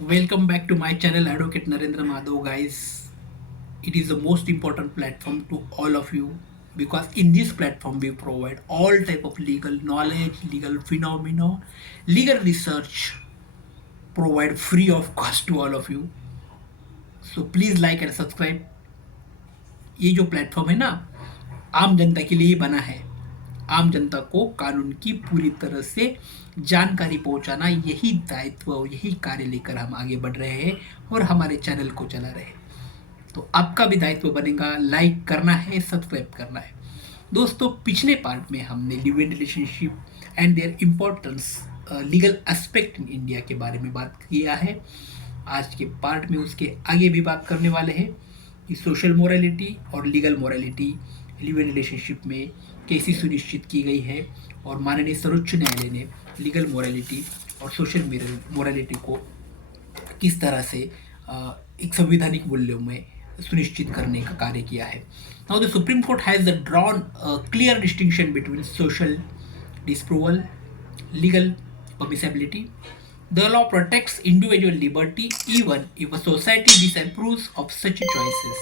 Welcome back to my channel, Advocate Narendra Madhav, guys. It is the most important platform to all of you because in this platform we provide all type of legal knowledge, legal phenomena, legal research, provide free of cost to all of you. So please like and subscribe. ये जो platform है ना, आम जनता के लिए ही बना है। आम जनता को कानून की पूरी तरह से जानकारी पहुंचाना, यही दायित्व और यही कार्य लेकर हम आगे बढ़ रहे हैं और हमारे चैनल को चला रहे हैं। तो आपका भी दायित्व बनेगा, लाइक करना है, सब्सक्राइब करना है। दोस्तों, पिछले पार्ट में हमने live in relationship and there importance, legal aspect in India के बारे में बात किया है। आज के पार्ट में उसके आगे भी बात करने वाले हैं कि सोशल मोरालिटी और legal morality live in relationship में कैसी सुनिश्चित की गई है और माननीय सर्वोच्च न्यायालय ने लीगल मोरालिटी और सोशल मोरालिटी को किस तरह से एक संवैधानिक मूल्यों में सुनिश्चित करने का कार्य किया है। Now the supreme court has drawn clear distinction between social disapproval, legal permissibility. The law protects individual liberty even if a society disapproves of such choices.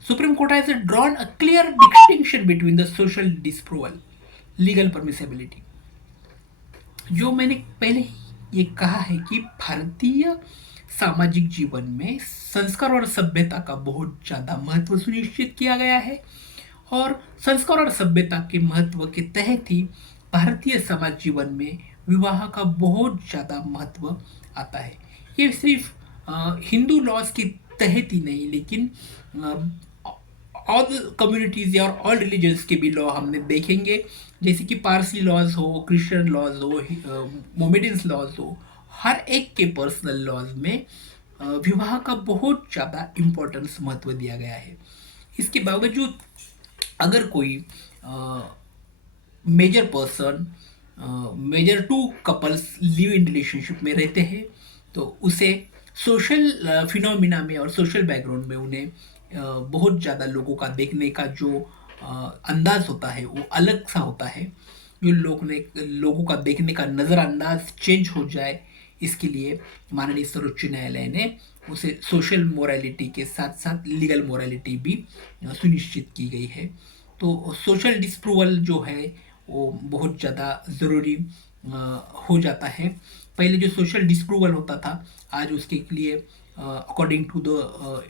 Supreme Court has drawn a clear distinction between the social disapproval, legal permissibility. जो मैंने पहले ही ये कहा है कि भारतीय सामाजिक जीवन में संस्कार और सभ्यता का बहुत ज़्यादा महत्व सुनिश्चित किया गया है और संस्कार और सभ्यता के महत्व के तहत ही भारतीय समाज जीवन में विवाह का बहुत ज़्यादा महत्व आता है। ये सिर्फ हिंदू लॉज के तहत ही नहीं, लेकिन ऑल कम्युनिटीज़ या ऑल रिलीजन्स के भी लॉ हमने देखेंगे, जैसे कि पारसी लॉज हो, क्रिश्चियन लॉज हो, मोमेडियंस लॉज हो, हर एक के पर्सनल लॉज में विवाह का बहुत ज़्यादा इम्पोर्टेंस महत्व दिया गया है। इसके बावजूद अगर कोई major person, major two couples live in relationship में रहते हैं तो उसे सोशल फिनोमिना में और सोशल बैकग्राउंड में उन्हें बहुत ज़्यादा लोगों का देखने का जो अंदाज होता है वो अलग सा होता है। जो लोगों का देखने का नज़रअंदाज चेंज हो जाए, इसके लिए माननीय सर्वोच्च न्यायालय ने उसे सोशल मोरालिटी के साथ साथ लीगल मोरालिटी भी सुनिश्चित की गई है। तो सोशल डिसप्रूवल जो है वो बहुत ज़्यादा ज़रूरी हो जाता है। पहले जो सोशल डिसप्रूवल होता था, आज उसके लिए अकॉर्डिंग टू द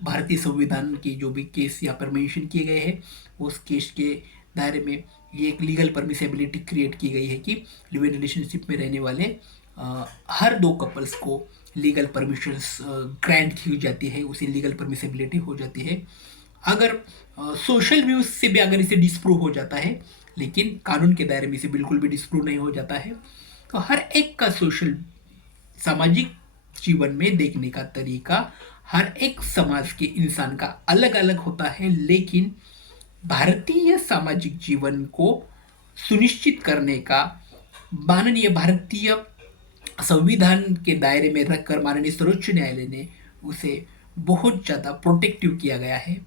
भारतीय संविधान के जो भी केस यहाँ पर मेंशन किए गए हैं, उस केस के दायरे में ये एक लीगल परमिसेबिलिटी क्रिएट की गई है कि लिव इन रिलेशनशिप में रहने वाले हर दो कपल्स को लीगल परमिशंस ग्रांट की जाती है, उसे लीगल परमिसेबिलिटी हो जाती है। अगर सोशल व्यूज से भी अगर इसे डिस्प्रूव हो जाता है, लेकिन कानून के दायरे में इसे बिल्कुल भी डिस्प्रूव नहीं हो जाता है, तो हर एक का सोशल सामाजिक जीवन में देखने का तरीका हर एक समाज के इंसान का अलग अलग होता है। लेकिन भारतीय सामाजिक जीवन को सुनिश्चित करने का माननीय भारतीय संविधान के दायरे में रखकर माननीय सर्वोच्च न्यायालय ने उसे बहुत ज़्यादा प्रोटेक्टिव किया गया है।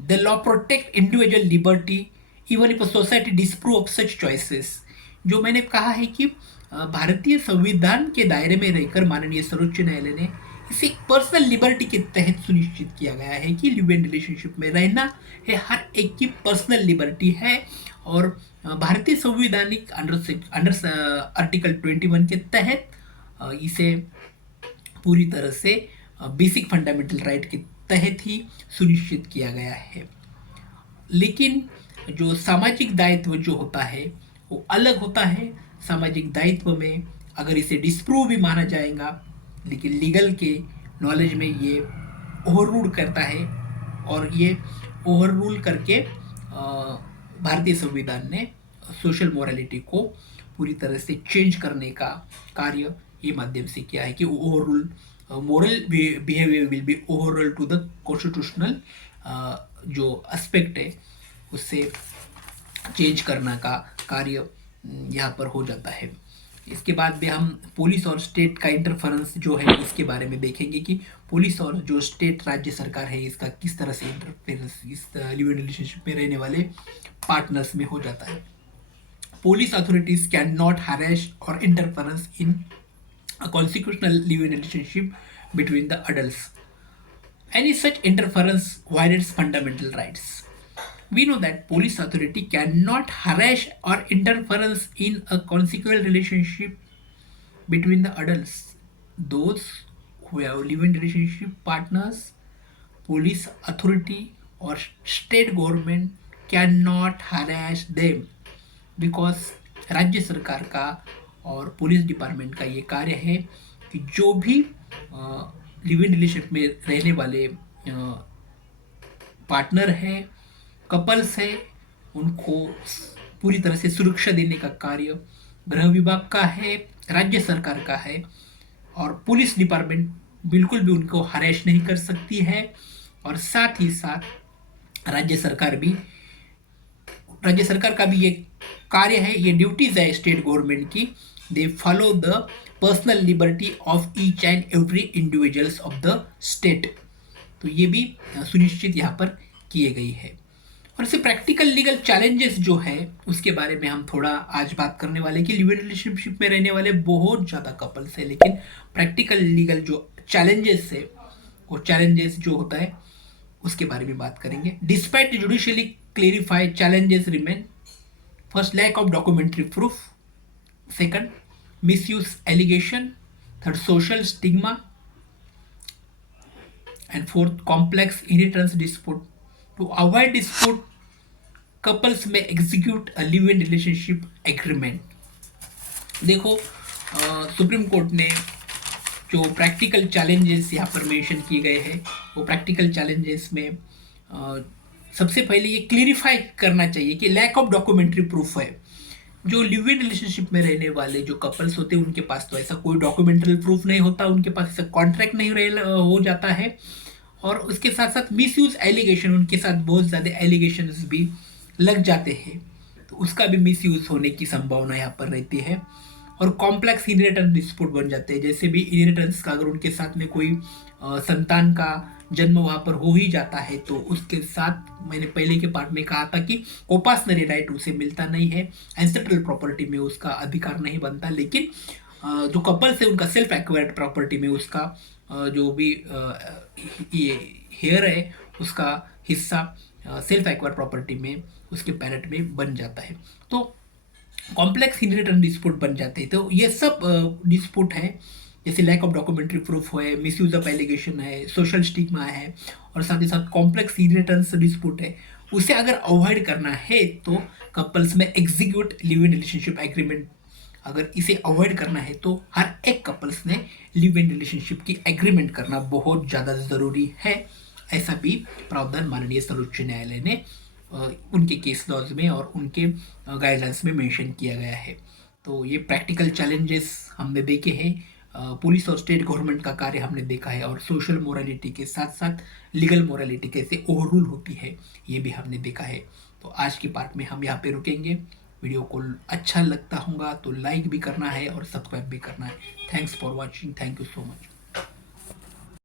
The law protect individual liberty even if society disprove of such choices. जो मैंने कहा है कि भारतीय संविधान के दायरे में रहकर माननीय सर्वोच्च न्यायालय ने इसे एक पर्सनल लिबर्टी के तहत सुनिश्चित किया गया है कि लिव इन रिलेशनशिप में रहना है हर एक की पर्सनल लिबर्टी है। और भारतीय संवैधानिक अंडर आर्टिकल 21 के तहत इसे पूरी तरह से बेसिक फंडामेंटल राइट के तहत ही सुनिश्चित किया गया है। लेकिन जो सामाजिक दायित्व जो होता है वो अलग होता है। सामाजिक दायित्व में अगर इसे डिस्प्रूव भी माना जाएगा, लेकिन लीगल के नॉलेज में ये ओवर रूल करता है और ये ओवर रूल करके भारतीय संविधान ने सोशल मोरालिटी को पूरी तरह से चेंज करने का कार्य ये माध्यम से किया है कि overrule moral behaviour will be overall to the constitutional जो एस्पेक्ट है उससे चेंज करना का कार्य यहाँ पर हो जाता है। इसके बाद भी हम पुलिस और स्टेट का इंटरफेरेंस जो है इसके बारे में देखेंगे कि पुलिस और जो स्टेट राज्य सरकार है इसका किस तरह से इंटरफेरेंस इस लिव इन रिलेशनशिप में रहने वाले पार्टनर्स में हो जाता है। Police authorities cannot harass or interference in a constitutional live-in relationship between the adults. Any such interference violates fundamental rights. We know that police authority cannot harass or interference in a consensual relationship between the adults. Those who have live-in relationship partners, police authority or state government cannot harass them, because राज्य सरकार का और police department का ये कार्य है कि जो भी लिव इन रिलेशनशिप में रहने वाले पार्टनर हैं, कपल्स हैं, उनको पूरी तरह से सुरक्षा देने का कार्य गृह विभाग का है, राज्य सरकार का है। और पुलिस डिपार्टमेंट बिल्कुल भी उनको हरेश नहीं कर सकती है। और साथ ही साथ राज्य सरकार का भी ये कार्य है, ये ड्यूटीज है स्टेट गवर्नमेंट की। They follow the personal liberty of each and every individuals of the state. तो ये भी सुनिश्चित यहाँ पर किए गई है। और इससे प्रैक्टिकल लीगल चैलेंजेस जो है उसके बारे में हम थोड़ा आज बात करने वाले कि लिव इन रिलेशनशिप में रहने वाले बहुत ज़्यादा कपल्स है, लेकिन प्रैक्टिकल लीगल जो चैलेंजेस है वो चैलेंजेस जो होता है उसके बारे में बात करेंगे। Despite judicially clarify challenges remain. First, lack of documentary proof. Second, misuse allegation. Third, social stigma. And fourth, complex inheritance dispute. To avoid dispute, couples में execute a live in relationship agreement. देखो, supreme court ने जो practical challenges यहाँ पर mention किए गए हैं, वो प्रैक्टिकल चैलेंजेस में सबसे पहले ये क्लियरिफाई करना चाहिए कि लैक ऑफ डॉक्यूमेंट्री प्रूफ है। जो लिव इन रिलेशनशिप में रहने वाले जो कपल्स होते हैं उनके पास तो ऐसा कोई डॉक्यूमेंटल प्रूफ नहीं होता, उनके पास ऐसा कॉन्ट्रैक्ट नहीं हो जाता है। और उसके साथ साथ मिसयूज एलिगेशन, उनके साथ बहुत ज़्यादा एलिगेशंस भी लग जाते हैं, तो उसका भी मिसयूज होने की संभावना यहाँ पर रहती है। और कॉम्प्लेक्स इनहेरिटेंस डिस्प्यूट बन जाते हैं, जैसे भी इनहेरिटेंस का अगर उनके साथ में कोई संतान का जन्म वहाँ पर हो ही जाता है तो उसके साथ मैंने पहले के पार्ट में कहा था कि कोपासनरी राइट उसे मिलता नहीं है, एंसेस्ट्रल प्रॉपर्टी में उसका अधिकार नहीं बनता। लेकिन जो कपल्स है उनका सेल्फ एक्वायर्ड प्रॉपर्टी में उसका जो भी ये हेयर है उसका हिस्सा सेल्फ एक्वायर्ड प्रॉपर्टी में उसके पैरेंट में बन जाता है। तो कॉम्प्लेक्स इनहेरिटेंस डिस्प्यूट बन जाते हैं। तो ये सब डिस्प्यूट है, जैसे लैक ऑफ डॉक्यूमेंट्री प्रूफ है, मिसयूज ऑफ एलिगेशन है, सोशल स्टिग्मा है और साथ ही साथ कॉम्प्लेक्स इनहेरिटेंस डिस्प्यूट है। उसे अगर अवॉइड करना है तो कपल्स में execute live in relationship agreement, अगर इसे अवॉइड करना है तो हर एक कपल्स ने लिव इन रिलेशनशिप की एग्रीमेंट करना बहुत ज़्यादा ज़रूरी है। ऐसा भी प्रावधान माननीय सर्वोच्च न्यायालय ने उनके केस लॉज में और उनके गाइडलाइंस में मेंशन किया गया है। तो ये प्रैक्टिकल चैलेंजेस हमने देखे हैं, पुलिस और स्टेट गवर्नमेंट का कार्य हमने देखा है, और सोशल मोरालिटी के साथ साथ लीगल मोरालिटी कैसे ओवररूल होती है ये भी हमने देखा है। तो आज की पार्ट में हम यहाँ पे रुकेंगे। वीडियो को अच्छा लगता होगा तो लाइक भी करना है और सब्सक्राइब भी करना है। Thanks for watching, thank you so much.